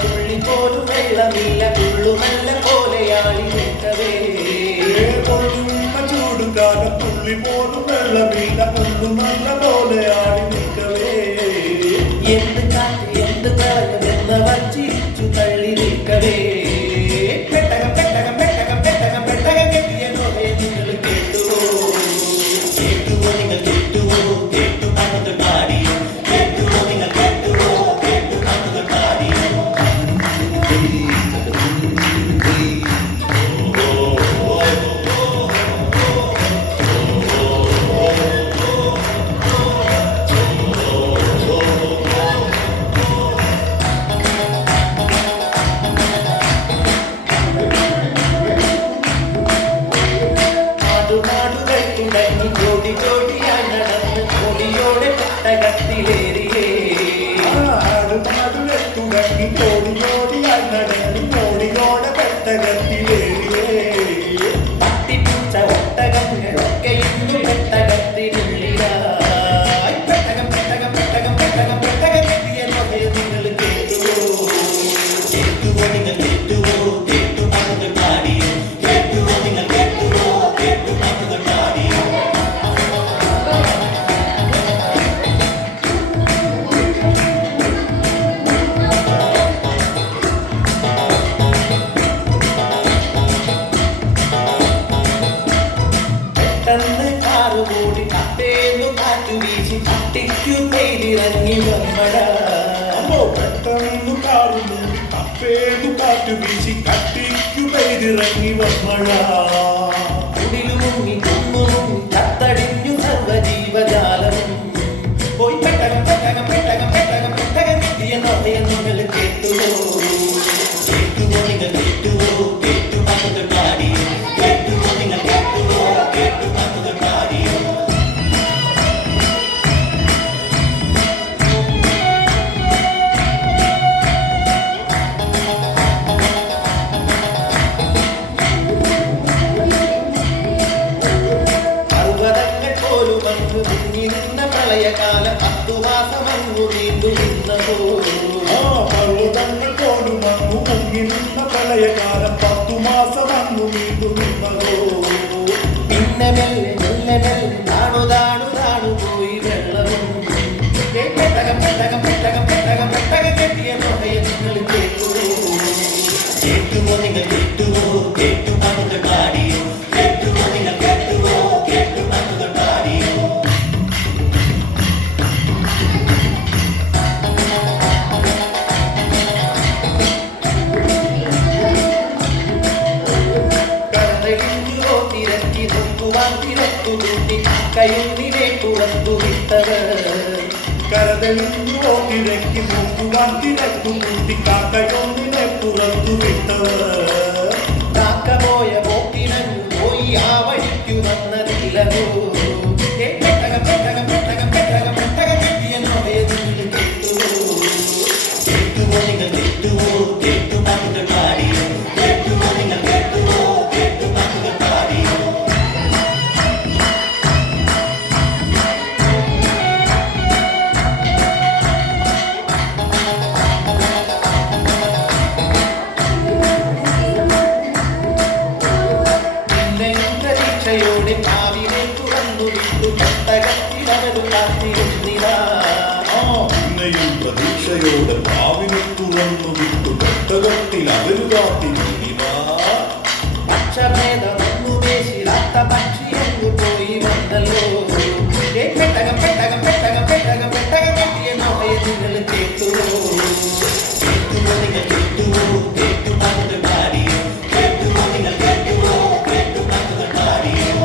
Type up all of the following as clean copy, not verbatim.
തുള്ളി പോലും വെള്ളമില്ല തുള്ളുമല്ല പോലെയാളി നിൽക്കവേ ചൂടുകാല തുള്ളി പോലും വെള്ളമില്ല തുള്ളുമല്ല പോലെയാളി നിൽക്കവേ എന്ത് കാറ്റ് എന്ത് പറയുമെന്ന് വച്ചിരിച്ചു തള്ളി നിൽക്കവേ പെട്ടകം പെട്ടകം പെട്ടകം പെട്ടകം പെട്ടകം കെട്ടിയ നോവേ നിങ്ങൾ കേട്ടുവോ കേട്ടുവോ നിങ്ങൾ കേട്ടുവോ കേട്ടു കാണുകൾ പാടിയോ കേട്ടുവോ നിങ്ങൾ കേട്ടുവോ കേട്ടു കാണുകൾ പാടിയോ ജോഡി ജോഡിയായി നടന്ന് കൊടിയോടെ പെട്ടകത്തിലേറിയേ തുടങ്ങി ജോഡി ജോഡിയായി നടന്ന് കൊടിയോടെ പെട്ടകത്തിലേറിയേ പട്ടിപ്പൂച്ച ഒട്ടകങ്ങളൊക്കെ ഇന്നു പെട്ടകത്തിനുള്ളിലായി പെട്ടകം പെട്ടകം പെട്ടകം പെട്ടകം പെട്ടകം കെട്ടിയ നോവേ നിങ്ങൾ കേട്ടുവോ കേട്ടുവോ നിങ്ങൾ കേട്ടുവോ കേട്ടു കാണുകൾ പാടിയോ കേട്ടുവോ നിങ്ങൾ കേട്ടുവോ കേട്ടു കാണുകൾ പാടിയോ കാറുകൂടി കട്ടേന്നു കാറ്റു വീശി കട്ടിക്കു പെയ്തിറങ്ങി വമ്മട പെട്ടെന്നു കാറുകൂടി കട്ടേന്നു കാറ്റു വീശി കട്ടിക്കു പെയ്തിറങ്ങി വമ്മട കുടിലു മുങ്ങി കുന്നു മുങ്ങി കത്തടിഞ്ഞു സർവജീവജാലം പോയി പെട്ടകം പെട്ടകം പെട്ടകം പെട്ടകം പെട്ടകം കിട്ടിയ നോവേ നിങ്ങൾ കേട്ടുവോ കേട്ടുവോ നിങ്ങൾ കേട്ടുവോ കേട്ടു കാണുകൾ പാടിയോ കേട്ടുവോ നിങ്ങൾ കേട്ടുവോ കേട്ടു കാണുകൾ പാടിയോ പർവ്വതങ്ങൾ പോലും അങ്ങ് മുങ്ങി നിന്ന പ്രളയകാലം 10 മാസം അങ്ങു നീണ്ടു നിന്നതോ പർവ്വതങ്ങൾ പോലും അങ്ങു മുങ്ങി നിന്ന പ്രളയകാലം 10 മാസം അങ്ങു നീണ്ടു നിന്നതോ പിന്നെ മെല്ലെ മെല്ലെ മെല്ലെ താണു താണു താണു പോയി വെള്ളവും പെട്ടകം പെട്ടകം പെട്ടകം പെട്ടകം പെട്ടകം കെട്ടിയ നോവേ നിങ്ങൾ കേട്ടുവോ കേട്ടുവോ നിങ്ങൾ കേട്ടുവോ കേട്ടു കാണുകൾ പാടിയോ കേട്ടുവോ നിങ്ങൾ കേട്ടുവോ കേട്ടു കാണുകൾ പാടിയോ കരതെളിഞ്ഞോ തിരക്കി നോക്കുവാൻ തിരക്കു കൂട്ടി കയ്യുന്നിലെ പുറത്തു വിട്ടവർ കരതെളിഞ്ഞോ തിരക്കി നോക്കുവാൻ തിരക്കു കൂട്ടി കാക്കയൊന്നിനെ പുറത്തു വിട്ടവർ കാക്ക പോയ പോക്കിനങ്ങു പോയി ആ വഴിക്കു വന്നതിലോ പെട്ടകം പെട്ടകം പെട്ടകം പെട്ടകം പെട്ടകം കെട്ടിയ നോവേ നിങ്ങൾ കേട്ടുവോ കേട്ടുവോ നിങ്ങൾ കേട്ടുവോ കേട്ടു കാണുകൾ പാടിയോ കേട്ടുവോ നിങ്ങൾ കേട്ടുവോ കേട്ടു കാണുകൾ പാടിയോ വന്നു വിട്ടു പെട്ടകത്തിലവരു കാത്തിരുന്നിതാ. പിന്നെയും പ്രതീക്ഷയോടെ ഭാവിനെ തുറന്നു വിട്ടു പെട്ടകത്തിൽ അവരു കാത്തിരുന്നിതാ. പക്ഷഭേദമൊന്നു വേശിടാത്ത പക്ഷിയെങ്ങു പോയി വന്നല്ലോ. പെട്ടകം പെട്ടകം പെട്ടകം പെട്ടകം പെട്ടകം കെട്ടിയ നോയെ നിങ്ങൾ കേട്ടുവോ? കേട്ടുവോ നിങ്ങൾ കേട്ടുവോ? കേട്ടു മകൾ പാടിയോ? കേട്ടുവോ നിങ്ങൾ കേട്ടുവോ? കേട്ടു മകൾ പാടിയോ?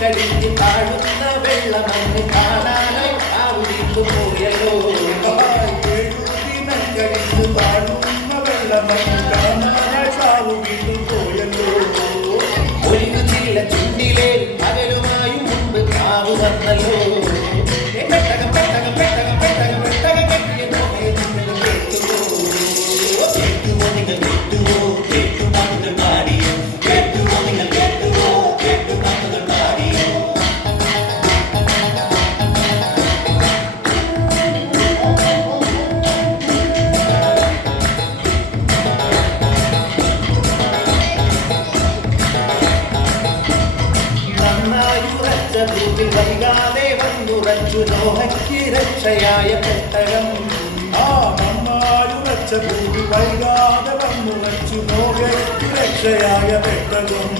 കടിഞ്ഞ് താഴുന്ന വെള്ളമണ്ണ് കാണാനായി ആവുന്നു പോയല്ലോ. കടിഞ്ഞ് താഴുന്ന വെള്ളമണ്ണ് കാണാനായി സാവുന്നു പോയല്ലോ. ഒരു ചില്ല ചുണ്ടിലെ പകലുമായും മുമ്പ് കാവു വന്നല്ലോ. പെട്ടകം പെട്ടകം പെട്ടകം പെട്ടകം പെട്ടകം കെട്ടിയ നോയെ നിങ്ങൾ കേട്ടുവോ? കേട്ടുവോ നിങ്ങൾ കേട്ടുവോ? കേട്ടു മകൾ പാടിയോ? കേട്ടുവോ നിങ്ങൾ കേട്ടുവോ? കേട്ടു മകൾ പാടിയോ? നന്നായുറച്ച ഭൂമിൽ വൈകാതെ വന്നുറച്ചു നോഹയ്ക്ക് രക്ഷയായ പെട്ടകം. നന്നായുറച്ച ഭൂമി വൈകാതെ വന്നുറച്ചു നോഹയ്ക്ക് രക്ഷയായ പെട്ടകം.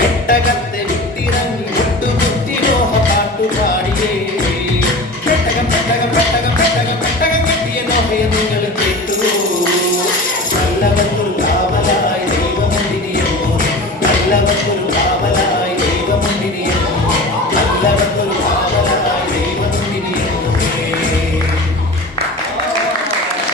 പെട്ടകത്തെ വിട്ടിറങ്ങി ഒട്ടുമുത്തി നോഹ പാട്ടുപാടിയേ. പെട്ടകം പെട്ടകം പെട്ടകം പെട്ടകം പെട്ടകം കെട്ടിയ നോഹയെ നിങ്ങൾ കേട്ടുവോ? നല്ലവർക്കൊരു കാവലായി ദൈവമുണ്ടിനിയെന്നോ. നല്ലവർക്കൊരു കാവലായി ദൈവമുണ്ടിനിയെന്നോ. നല്ലവർക്ക്